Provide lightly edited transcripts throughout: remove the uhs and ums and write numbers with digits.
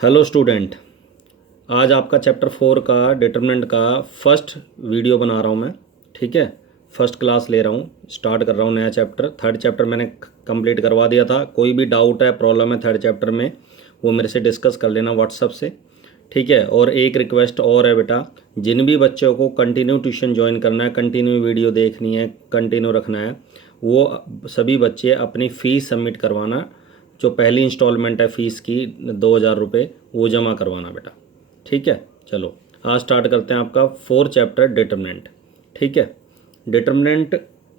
Hello student. आज आपका chapter 4 का डिटरमिनेंट का फर्स्ट वीडियो बना रहा हूँ मैं। ठीक है, फर्स्ट क्लास ले रहा हूँ, स्टार्ट कर रहा हूँ नया चैप्टर। थर्ड चैप्टर मैंने कंप्लीट करवा दिया था। कोई भी डाउट है, प्रॉब्लम है थर्ड चैप्टर में, वो मेरे से डिस्कस कर लेना व्हाट्सअप से। ठीक है, और एक रिक्वेस्ट और है बेटा, जिन भी बच्चों को कंटिन्यू ट्यूशन ज्वाइन करना है, कंटिन्यू वीडियो देखनी है, कंटिन्यू रखना है, वो सभी बच्चे अपनी फ़ीस सबमिट करवाना। जो पहली इंस्टॉलमेंट है फ़ीस की 2,000 रुपये, वो जमा करवाना बेटा। ठीक है, चलो आज स्टार्ट करते हैं आपका 4 चैप्टर डिटरमिनेंट। ठीक है, डिटरमिनेंट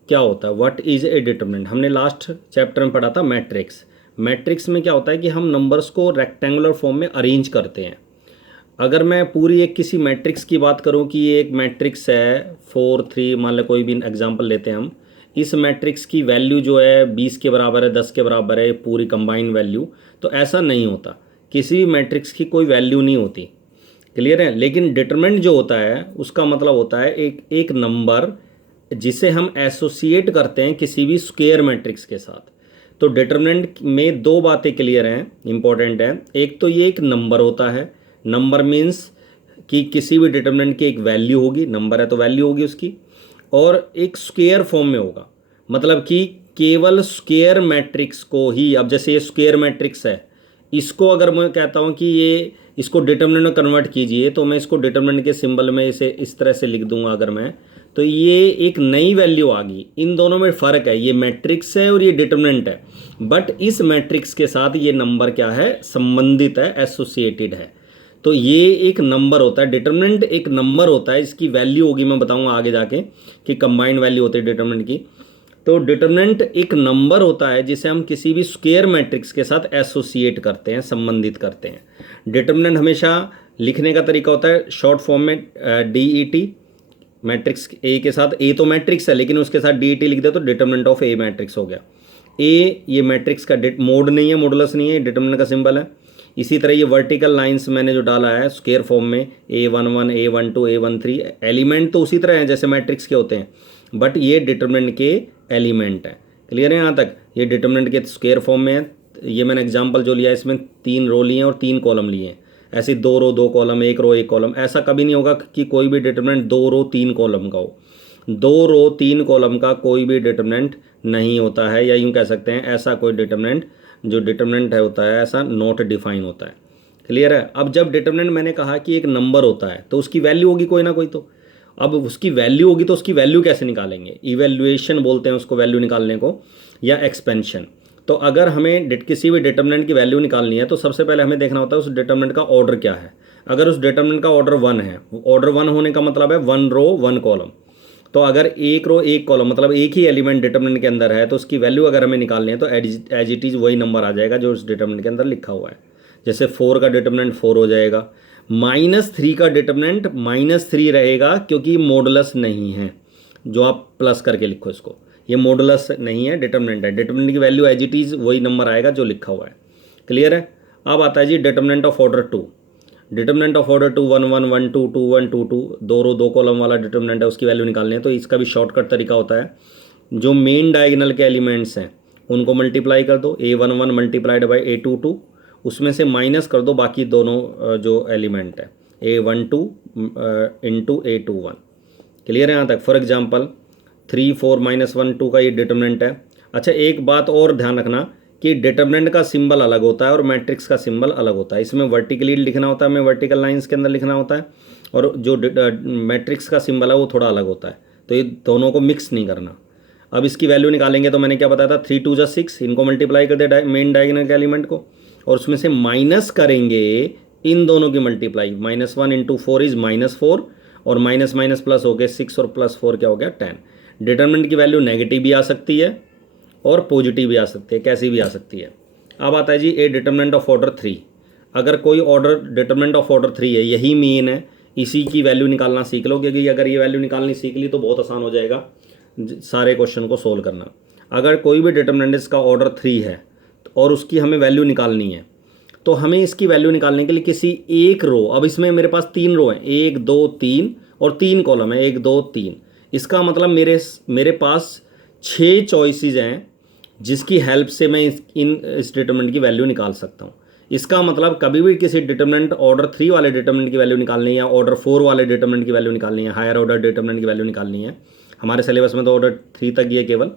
क्या होता है, व्हाट इज़ ए डिटरमिनेंट। हमने लास्ट चैप्टर में पढ़ा था मैट्रिक्स। मैट्रिक्स में क्या होता है कि हम नंबर्स को रेक्टेंगुलर फॉर्म में अरेंज करते हैं। अगर मैं पूरी एक किसी मैट्रिक्स की बात करूं कि ये एक मैट्रिक्स है 4 3, मान लो कोई भी एग्जांपल लेते हैं हम, इस मैट्रिक्स की वैल्यू जो है 20 के बराबर है, 10 के बराबर है, पूरी कंबाइंड वैल्यू, तो ऐसा नहीं होता। किसी भी मैट्रिक्स की कोई वैल्यू नहीं होती। क्लियर है। लेकिन डिटरमिनेंट जो होता है उसका मतलब होता है एक एक नंबर जिसे हम एसोसिएट करते हैं किसी भी स्क्वायर मैट्रिक्स के साथ। तो डिटरमिनेंट में दो बातें क्लियर हैं, इंपॉर्टेंट है। एक तो ये एक नंबर होता है। नंबर मीन्स कि किसी भी डिटरमिनेंट की एक वैल्यू होगी, नंबर है तो वैल्यू होगी उसकी, और एक स्क्वायर फॉर्म में होगा। मतलब कि केवल स्क्वायर मैट्रिक्स को ही, अब जैसे ये स्क्वायर मैट्रिक्स है, इसको अगर मैं कहता हूँ कि ये इसको डिटरमिनेंट में कन्वर्ट कीजिए, तो मैं इसको डिटरमिनेंट के सिंबल में इसे इस तरह से लिख दूंगा अगर मैं, तो ये एक नई वैल्यू आ गई। इन दोनों में फ़र्क है, ये मैट्रिक्स है और ये डिटरमिनेंट है। बट इस मैट्रिक्स के साथ ये नंबर क्या है, संबंधित है, एसोसिएटेड है। तो ये एक नंबर होता है। डिटरमिनेंट एक नंबर होता है, इसकी वैल्यू होगी, मैं बताऊंगा आगे जाके कि कंबाइंड वैल्यू होती है डिटरमिनेंट की। तो डिटरमिनेंट एक नंबर होता है जिसे हम किसी भी स्क्वायर मैट्रिक्स के साथ एसोसिएट करते हैं, संबंधित करते हैं। डिटरमिनेंट हमेशा लिखने का तरीका होता है शॉर्ट फॉर्म में DET, मैट्रिक्स ए के साथ। ए तो मैट्रिक्स है लेकिन उसके साथ DET लिख दे तो डिटरमिनेंट ऑफ ए मैट्रिक्स हो गया। ए ये मैट्रिक्स का मोड नहीं है, मॉडुलस नहीं है, डिटरमिनेंट का सिंबल है। इसी तरह ये वर्टिकल लाइंस मैंने जो डाला है स्क्वायर फॉर्म में, A11 A12 A13, एलिमेंट तो उसी तरह हैं जैसे मैट्रिक्स के होते हैं, बट ये डिटरमिनेंट के एलिमेंट है। क्लियर है यहाँ तक। ये डिटरमिनेंट के स्क्वायर फॉर्म में है। ये मैंने एग्जांपल जो लिया है इसमें 3 रो लिए हैं और 3 कॉलम लिए हैं। ऐसे 2 रो 2 कॉलम, 1 रो 1 कॉलम, ऐसा कभी नहीं होगा कि कोई भी डिटरमिनेंट 2 रो 3 कॉलम का हो। 2 रो 3 कॉलम का कोई भी डिटरमिनेंट नहीं होता है, या यूँ कह सकते हैं ऐसा कोई डिटरमिनेंट जो डिटरमिनेंट है होता है ऐसा नॉट डिफाइन होता है। क्लियर है। अब जब डिटरमिनेंट मैंने कहा कि एक नंबर होता है तो उसकी वैल्यू होगी कोई ना कोई, तो अब उसकी वैल्यू होगी तो उसकी वैल्यू कैसे निकालेंगे, इवैल्यूएशन बोलते हैं उसको वैल्यू निकालने को, या एक्सपेंशन। तो अगर हमें किसी भी डिटरमिनेंट की वैल्यू निकालनी है तो सबसे पहले हमें देखना होता है उस डिटरमिनेंट का ऑर्डर क्या है। अगर उस डिटरमिनेंट का ऑर्डर 1 है, ऑर्डर 1 होने का मतलब है 1 रो 1 कॉलम। तो अगर 1 रो 1 कॉलम मतलब एक ही एलिमेंट डिटरमिनेंट के अंदर है, तो उसकी वैल्यू अगर हमें निकालनी है तो एज इट इज़ वही नंबर आ जाएगा जो उस डिटरमिनेंट के अंदर लिखा हुआ है। जैसे 4 का डिटरमिनेंट 4 हो जाएगा। -3 का डिटरमिनेंट -3 रहेगा क्योंकि मॉडुलस नहीं है, जो आप प्लस करके लिखो इसको, ये मॉडुलस नहीं है, डिटरमिनेंट है। डिटरमिनेंट की वैल्यू एज इट इज़ वही नंबर आएगा जो लिखा हुआ है। क्लियर है। अब आता है जी determinant of order 2। Determinant of order 2 1 1 1 2 2 1 2 2, 2 row 2 column वाला डिटरमिनेंट है, उसकी वैल्यू निकालनी है। तो इसका भी शॉर्टकट तरीका होता है, जो मेन डायगोनल के एलिमेंट्स हैं उनको मल्टीप्लाई कर दो, A11 मल्टीप्लाइड बाई A22, उसमें से माइनस कर दो बाकी दोनों जो एलिमेंट है, A12 इंटू A21। क्लियर है यहाँ तक। फॉर एग्जांपल 3 4 -1 2 का ये डिटरमिनेंट है। अच्छा, एक बात और ध्यान रखना कि डिटरमिनेंट का सिंबल अलग होता है और मैट्रिक्स का सिंबल अलग होता है। इसमें वर्टिकली लिखना होता है, हमें वर्टिकल लाइंस के अंदर लिखना होता है, और जो मैट्रिक्स का सिंबल है वो थोड़ा अलग होता है। तो ये दोनों को मिक्स नहीं करना। अब इसकी वैल्यू निकालेंगे तो मैंने क्या बताया था, 3 2 6, इनको मल्टीप्लाई कर दे मेन डायगोनल के एलिमेंट को, और उसमें से माइनस करेंगे इन दोनों की मल्टीप्लाई। -1 इंटू 4 इज -4, और माइनस माइनस प्लस हो गए 6, और +4 क्या हो गया 10। डिटरमिनेंट की वैल्यू नेगेटिव भी आ सकती है और पॉजिटिव भी आ सकती है, कैसी भी आ सकती है। अब आता है जी ए डिटरमिनेंट ऑफ ऑर्डर 3। अगर कोई ऑर्डर डिटरमिनेंट ऑफ ऑर्डर 3 है, यही मेन है, इसी की वैल्यू निकालना सीख लो, क्योंकि अगर ये वैल्यू निकालनी सीख ली तो बहुत आसान हो जाएगा सारे क्वेश्चन को सोल्व करना। अगर कोई भी डिटरमिनेंट का ऑर्डर 3 है और उसकी हमें वैल्यू निकालनी है, तो हमें इसकी वैल्यू निकालने के लिए किसी एक रो, अब इसमें मेरे पास 3 रो हैं, 1 2 3, और 3 कॉलम है 1 2 3। इसका मतलब मेरे पास 6 चॉइसेस हैं जिसकी हेल्प से मैं इस डिटरमिनेंट की वैल्यू निकाल सकता हूँ। इसका मतलब कभी भी किसी डिटर्मिनेंट ऑर्डर 3 वाले डिटर्मिनेंट की वैल्यू निकालनी है या ऑर्डर 4 वाले डिटर्मिनेंट की वैल्यू निकालनी है, हायर ऑर्डर डिटर्मिनेंट की वैल्यू निकालनी है। हमारे सिलेबस में तो ऑर्डर 3 तक ही है केवल,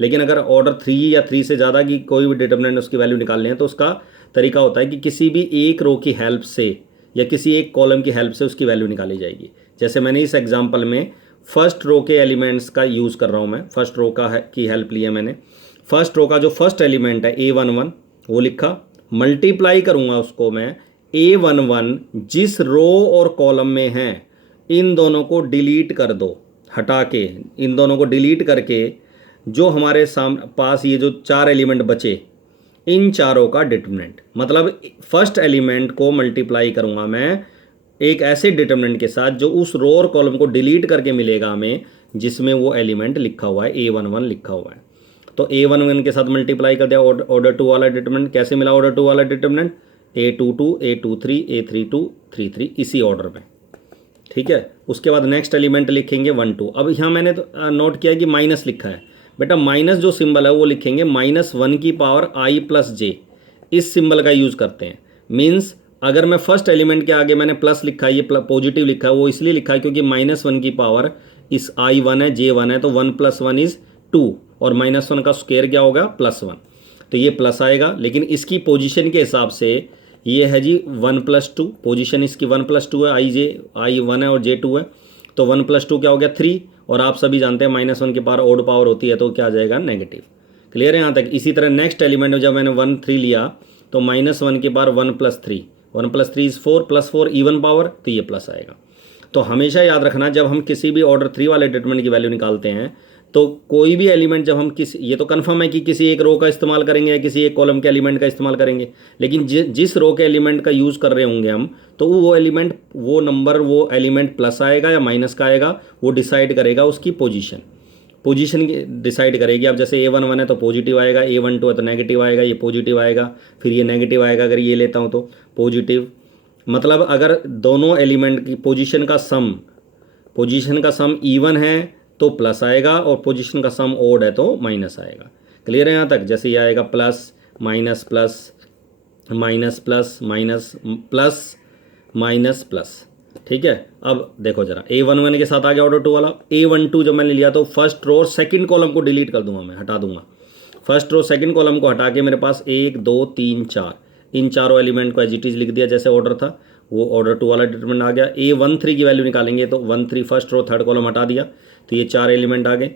लेकिन अगर ऑर्डर 3 या 3 से ज़्यादा की कोई भी डिटर्मिनेंट उसकी वैल्यू निकालनी है तो उसका तरीका होता है कि किसी भी एक रो की हेल्प से या किसी एक कॉलम की हेल्प से उसकी वैल्यू निकाली जाएगी। जैसे मैंने इस एग्जाम्पल में फर्स्ट रो के एलिमेंट्स का यूज़ कर रहा हूँ, मैं फर्स्ट रो का की हेल्प ली है मैंने। फर्स्ट रो का जो फर्स्ट एलिमेंट है A11 वो लिखा, मल्टीप्लाई करूँगा उसको मैं A11 जिस रो और कॉलम में है, इन दोनों को डिलीट कर दो, हटा के इन दोनों को डिलीट करके जो हमारे पास ये जो 4 एलिमेंट बचे, इन चारों का डिटर्मिनेंट, मतलब फर्स्ट एलिमेंट को मल्टीप्लाई करूंगा मैं एक ऐसे डिटर्मिनेंट के साथ जो उस रो और कॉलम को डिलीट करके मिलेगा हमें जिसमें वो एलिमेंट लिखा हुआ है, A11 लिखा हुआ है। तो A11 के साथ मल्टीप्लाई कर दिया ऑर्डर 2 वाला डिटर्मिनेंट। कैसे मिला ऑर्डर 2 वाला डिटर्मिनेंट? A22 A23 A32 33, इसी ऑर्डर में, ठीक है। उसके बाद नेक्स्ट एलिमेंट लिखेंगे 1 2। अब यहाँ मैंने तो नोट किया कि माइनस लिखा है, बेटा माइनस जो सिंबल है वो लिखेंगे -1 की पावर I प्लस जे, इस सिंबल का यूज़ करते हैं। मीन्स अगर मैं फर्स्ट एलिमेंट के आगे मैंने प्लस लिखा है, ये पॉजिटिव लिखा है, वो इसलिए लिखा है क्योंकि -1 की पावर इस I1 है J1 है, तो 1 + 1 इज़ 2 और -1 का स्क्वायर क्या होगा? +1, तो ये प्लस आएगा। लेकिन इसकी पोजीशन के हिसाब से ये है जी 1 + 2, पोजीशन इसकी 1 + 2 है, I1 है और J2 है, तो 1 + 2 क्या हो गया? 3। और आप सभी जानते हैं -1 की पावर ऑड पावर होती है तो क्या आ जाएगा? नेगेटिव। क्लियर है यहाँ तक? इसी तरह नेक्स्ट एलिमेंट में जब मैंने 1 3 लिया तो -1 की पावर 1 + 3, 1 + 3 इज़ 4 + 4 इवन पावर, तो ये प्लस आएगा। तो हमेशा याद रखना जब हम किसी भी ऑर्डर 3 वाले डिटरमिनेंट की वैल्यू निकालते हैं तो कोई भी एलिमेंट जब हम किसी, ये तो कन्फर्म है कि किसी एक रो का इस्तेमाल करेंगे या किसी एक कॉलम के एलिमेंट का इस्तेमाल करेंगे, लेकिन जिस रो के एलिमेंट का यूज़ कर रहे होंगे हम, तो वो एलिमेंट, वो नंबर, वो एलिमेंट प्लस आएगा या माइनस का आएगा, वो डिसाइड करेगा उसकी पोजीशन डिसाइड करेगी। अब जैसे A11 है तो पॉजिटिव आएगा, A12 है तो नेगेटिव आएगा, ये पॉजिटिव आएगा, फिर ये नेगेटिव आएगा। अगर ये लेता हूँ तो पॉजिटिव, मतलब अगर दोनों एलिमेंट की पोजीशन का सम इवन है तो प्लस आएगा और पोजीशन का सम ओड है तो माइनस आएगा। क्लियर है यहाँ तक? जैसे ये आएगा plus minus plus minus plus minus plus minus plus, ठीक है। अब देखो जरा, A11 के साथ आ गया ऑर्डर 2 वाला। A12 जब मैंने लिया तो फर्स्ट रो और सेकंड कॉलम को डिलीट कर दूंगा मैं, हटा दूंगा। फर्स्ट रो सेकंड कॉलम को हटा के मेरे पास 1 2 3 4, इन चारों एलिमेंट को एज इट इज लिख दिया जैसे ऑर्डर था, वो ऑर्डर 2 वाला डिटरमिनेंट आ गया। A13 की वैल्यू निकालेंगे तो 1 3 फर्स्ट रो थर्ड कॉलम हटा दिया तो ये 4 एलिमेंट आ गए,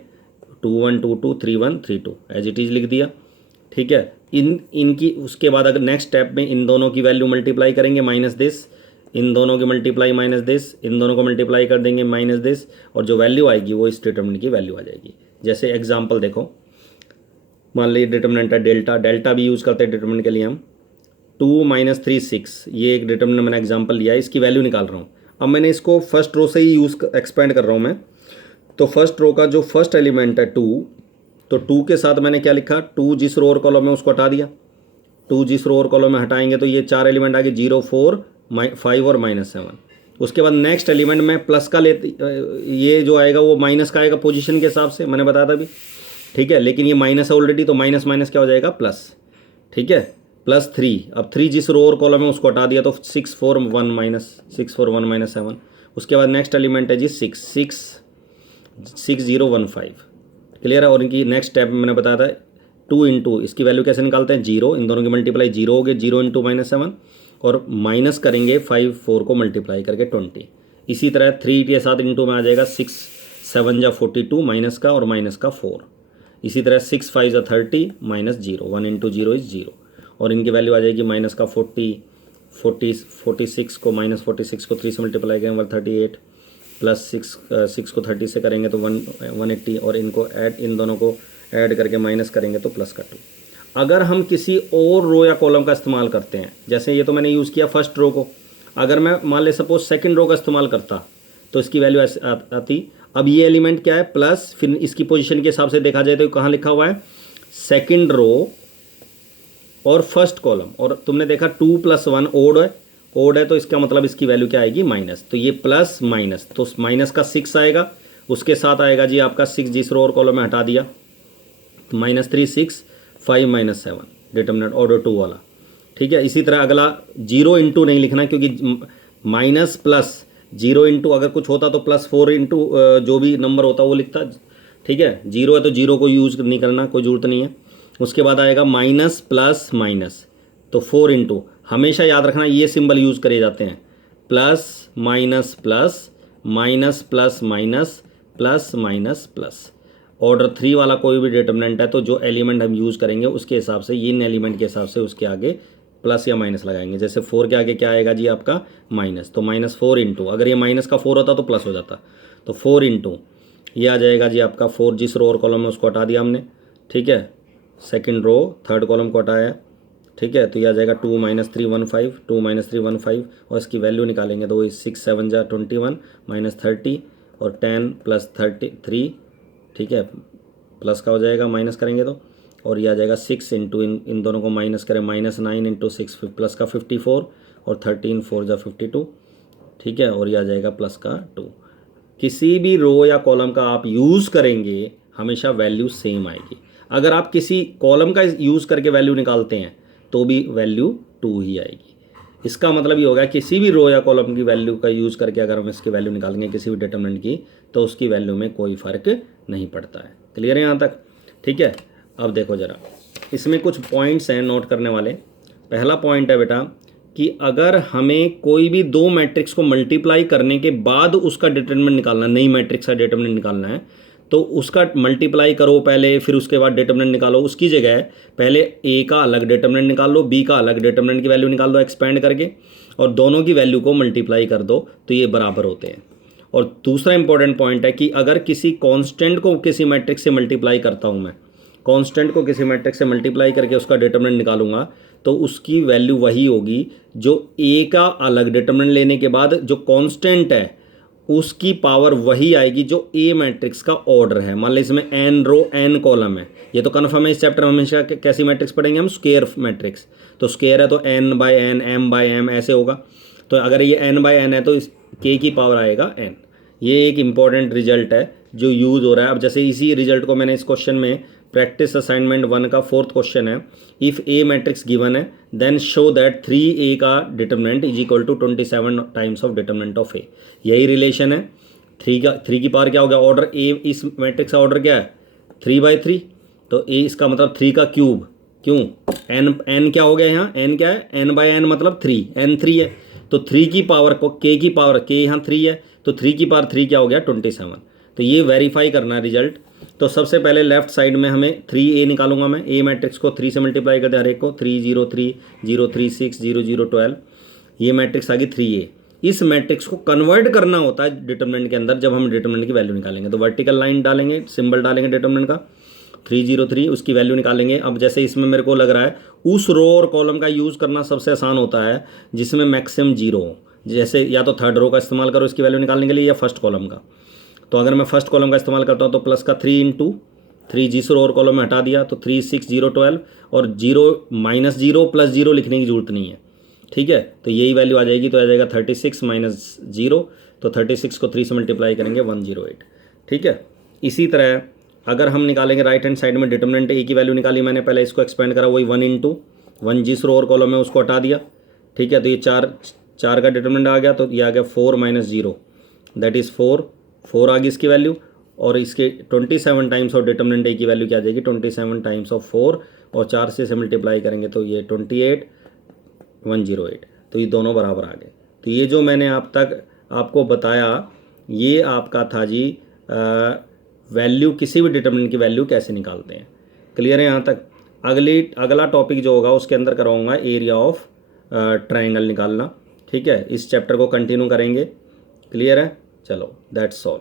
2 1 2 2 3 1 3 2 एज इट इज लिख दिया, ठीक है। इनकी उसके बाद अगर नेक्स्ट स्टेप में इन दोनों की वैल्यू मल्टीप्लाई करेंगे माइनस दिस, इन दोनों की मल्टीप्लाई माइनस दिस, इन दोनों को मल्टीप्लाई कर देंगे माइनस दिस, और जो वैल्यू आएगी वो इस डिटरमिनेंट की वैल्यू आ जाएगी। जैसे एग्जांपल देखो, मान लीजिए डिटरमिनेंट है डेल्टा भी यूज़ करते हैं डिटरमिनेंट के लिए हम। 2 - 3 6, ये एक डिटरमिनेंट मैंने एग्जांपल लिया है, इसकी वैल्यू निकाल रहा हूँ। अब मैंने इसको फर्स्ट रो से ही एक्सपेंड कर रहा हूँ मैं। तो फर्स्ट रो का जो फर्स्ट एलिमेंट है 2, तो 2 के साथ मैंने क्या लिखा? 2 जिस रो और कॉलम में उसको हटा दिया, 2 जिस रो और कॉलम में हटाएंगे तो ये 4 एलिमेंट आ गए, 0 4 5 और -7। उसके बाद नेक्स्ट एलिमेंट में प्लस का ये जो आएगा वो माइनस का आएगा पोजीशन के हिसाब से, मैंने बताया था अभी, ठीक है। लेकिन ये माइनस है ऑलरेडी, तो माइनस माइनस क्या हो जाएगा? प्लस, ठीक है। +3, अब 3 जिस रो और कॉलम है उसको हटा दिया तो 6 4 1 -7। उसके बाद नेक्स्ट एलिमेंट है जी 6 0 1 5, क्लियर है। और इनकी नेक्स्ट स्टेप में मैंने बताया था 2 × इसकी वैल्यू कैसे निकालते हैं? 0, इन दोनों की मल्टीप्लाई 0 हो गए, 0 × -7, और माइनस करेंगे 5 4 को मल्टीप्लाई करके 20। इसी तरह 3 के साथ इंटू में आ जाएगा 6 7 जा 42, माइनस का और माइनस का 4। इसी तरह 6 5 जा 30 -0, 1 × 0 इज़ 0, और इनकी वैल्यू आ जाएगी माइनस का 46 को -46 को 3 से मल्टीप्लाई करेंगे 138, प्लस 6 को 30 से करेंगे तो 180, और इनको इन दोनों को ऐड करके माइनस करेंगे तो प्लस का 2। अगर हम किसी और रो या कॉलम का इस्तेमाल करते हैं, जैसे ये तो मैंने यूज़ किया फर्स्ट रो को, अगर मैं मान ले सपोज सेकंड रो का इस्तेमाल करता तो इसकी वैल्यू ऐसे आती। अब ये एलिमेंट क्या है? प्लस, फिर इसकी पोजीशन के हिसाब से देखा जाए तो कहाँ लिखा हुआ है? सेकंड रो और फर्स्ट कॉलम, और तुमने देखा 2 + 1 ओड है तो इसका मतलब इसकी वैल्यू क्या आएगी? माइनस। तो ये प्लस माइनस, तो माइनस का 6 आएगा, उसके साथ आएगा जी आपका 6 जिस रो और कॉलम में हटा दिया, -3 6 5 -7 डिटरमिनेंट ऑर्डर 2 वाला, ठीक है। इसी तरह अगला 0 इंटू नहीं लिखना, क्योंकि माइनस प्लस 0 इंटू अगर कुछ होता तो +4 इंटू जो भी नंबर होता वो लिखता, ठीक है। 0 है तो 0 को यूज़ नहीं करना, कोई ज़रूरत नहीं है। उसके बाद आएगा माइनस प्लस माइनस, तो 4 इंटू, हमेशा याद रखना ये सिंबल यूज़ करे जाते हैं, plus minus plus, minus plus minus, plus minus plus. Order 3 वाला कोई भी डिटर्मिनेंट है तो जो एलिमेंट हम यूज़ करेंगे उसके हिसाब से, इन एलिमेंट के हिसाब से उसके आगे प्लस या माइनस लगाएंगे। जैसे 4 के आगे क्या आएगा जी आपका माइनस, तो -4 इंटू, अगर ये माइनस का 4 होता तो प्लस हो जाता, तो 4 इंटू ये आ जाएगा जी आपका 4, जिस रो और कॉलम में उसको हटा दिया हमने, ठीक है। सेकंड रो थर्ड कॉलम को हटाया, ठीक है। तो ये आ जाएगा 2 - 3 15, 2 - 3 15, और इसकी वैल्यू निकालेंगे तो 6 7 जा 21 -30 और 10 + 33, ठीक है, प्लस का हो जाएगा माइनस करेंगे तो, और ये आ जाएगा 6 इंटू, इन दोनों को माइनस करें, -9 इंटू 6 प्लस का 54 और 13 4 जा 52, ठीक है, और ये आ जाएगा प्लस का 2। किसी भी रो या कॉलम का आप यूज़ करेंगे हमेशा वैल्यू सेम आएगी। अगर आप किसी कॉलम का यूज़ करके वैल्यू निकालते हैं तो भी वैल्यू 2 ही आएगी। इसका मतलब ये होगा किसी भी रो या कॉलम की वैल्यू का यूज़ करके अगर हम इसकी वैल्यू निकालेंगे किसी भी डिटरमिनेंट की, तो उसकी वैल्यू में कोई फ़र्क नहीं पड़ता है। क्लियर है यहाँ तक, ठीक है। अब देखो ज़रा, इसमें कुछ पॉइंट्स हैं नोट करने वाले। पहला पॉइंट है बेटा कि अगर हमें कोई भी 2 मैट्रिक्स को मल्टीप्लाई करने के बाद उसका डिटरमिनेंट निकालना, नई मैट्रिक्स का डिटरमिनेंट निकालना है, तो उसका मल्टीप्लाई करो पहले, फिर उसके बाद डिटरमिनेंट निकालो। उसकी जगह पहले ए का अलग डिटरमिनेंट निकाल लो, बी का अलग डिटरमिनेंट की वैल्यू निकाल दो एक्सपेंड करके, और दोनों की वैल्यू को मल्टीप्लाई कर दो तो ये बराबर होते हैं। और दूसरा इंपॉर्टेंट पॉइंट है कि अगर किसी कांस्टेंट को किसी मैट्रिक्स से मल्टीप्लाई करता हूँ मैं, कांस्टेंट को किसी मैट्रिक्स से मल्टीप्लाई करके उसका डिटरमिनेंट निकालूंगा तो उसकी वैल्यू वही होगी जो ए का अलग डिटरमिनेंट लेने के बाद जो कांस्टेंट है उसकी पावर वही आएगी जो ए मैट्रिक्स का ऑर्डर है। मान लो इसमें n रो n कॉलम है, ये तो कन्फर्म है। इस चैप्टर में हमेशा कैसी मैट्रिक्स पढ़ेंगे हम, स्क्वायर मैट्रिक्स। तो स्क्वायर है तो n/n m/m ऐसे होगा। तो अगर ये n/n है तो इस k की पावर आएगा n। ये एक इम्पॉर्टेंट रिजल्ट है जो यूज़ हो रहा है। अब जैसे इसी रिजल्ट को मैंने इस क्वेश्चन में प्रैक्टिस असाइनमेंट 1 का 4th क्वेश्चन है, इफ़ ए मैट्रिक्स गिवन है देन शो दैट 3a का determinant is equal to 27 times of determinant of A. यही रिलेशन है। 3 की पावर क्या हो गया, ऑर्डर ए, इस मैट्रिक्स का ऑर्डर क्या है 3/3, तो ए इसका मतलब 3 का क्यूब। क्यों, n क्या हो गया यहाँ, n क्या है, n/n मतलब 3, n 3 है, तो 3 की पावर को k की पावर, k यहाँ 3 है तो 3 की पावर 3 क्या हो गया 27। तो ये वेरीफाई करना है रिजल्ट। तो सबसे पहले लेफ्ट साइड में हमें 3a निकालूंगा मैं, ए मैट्रिक्स को 3 से मल्टीप्लाई कर दिया हर एक को, 3 0 3 0 3 6 0 0 12, ये मैट्रिक्स आ गई 3a। इस मैट्रिक्स को कन्वर्ट करना होता है डिटरमिनेंट के अंदर जब हम डिटरमिनेंट की वैल्यू निकालेंगे। तो वर्टिकल लाइन डालेंगे, सिंबल डालेंगे डिटरमिनेंट का 303, उसकी वैल्यू निकालेंगे। अब जैसे इसमें मेरे को लग रहा है उस रो और कॉलम का यूज़ करना सबसे आसान होता है जिसमें मैक्सिमम 0 हो। जैसे या तो थर्ड रो का इस्तेमाल करो इसकी वैल्यू निकालने के लिए, या फर्स्ट कॉलम का। तो अगर मैं फर्स्ट कॉलम का इस्तेमाल करता हूँ तो प्लस का 3 इंटू 3, जिस रो और कॉलम में हटा दिया तो 3 6 0 12, और 0 -0 + 0 लिखने की जरूरत नहीं है, ठीक है। तो यही वैल्यू आ जाएगी, तो आ जाएगा 36 - 0, तो 36 को 3 से मल्टीप्लाई करेंगे 108, ठीक है। इसी तरह अगर हम निकालेंगे राइट हैंड साइड में डिटरमिनेंट ए की वैल्यू निकाली मैंने, पहले इसको एक्सपेंड करा, वही 1 इंटू 1, जिस रो और कॉलम में उसको हटा दिया, ठीक है। तो ये 4 का डिटरमिनेंट आ गया, तो ये आ गया 4 - 0 दैट इज़ 4 आ गई इसकी वैल्यू, और इसके 27 टाइम्स ऑफ डिटरमिनेंट ए की वैल्यू क्या आ जाएगी 27 टाइम्स ऑफ 4, और 4 से मल्टीप्लाई करेंगे तो ये 28 108, तो ये दोनों बराबर आ गए। तो ये जो मैंने आप तक आपको बताया ये आपका था जी वैल्यू, किसी भी डिटरमिनेंट की वैल्यू कैसे निकालते हैं। क्लियर है यहाँ तक। अगला टॉपिक जो होगा उसके अंदर करवाऊँगा एरिया ऑफ ट्राइंगल निकालना, ठीक है। इस चैप्टर को कंटिन्यू करेंगे। क्लियर है, चलो दैट्स ऑल।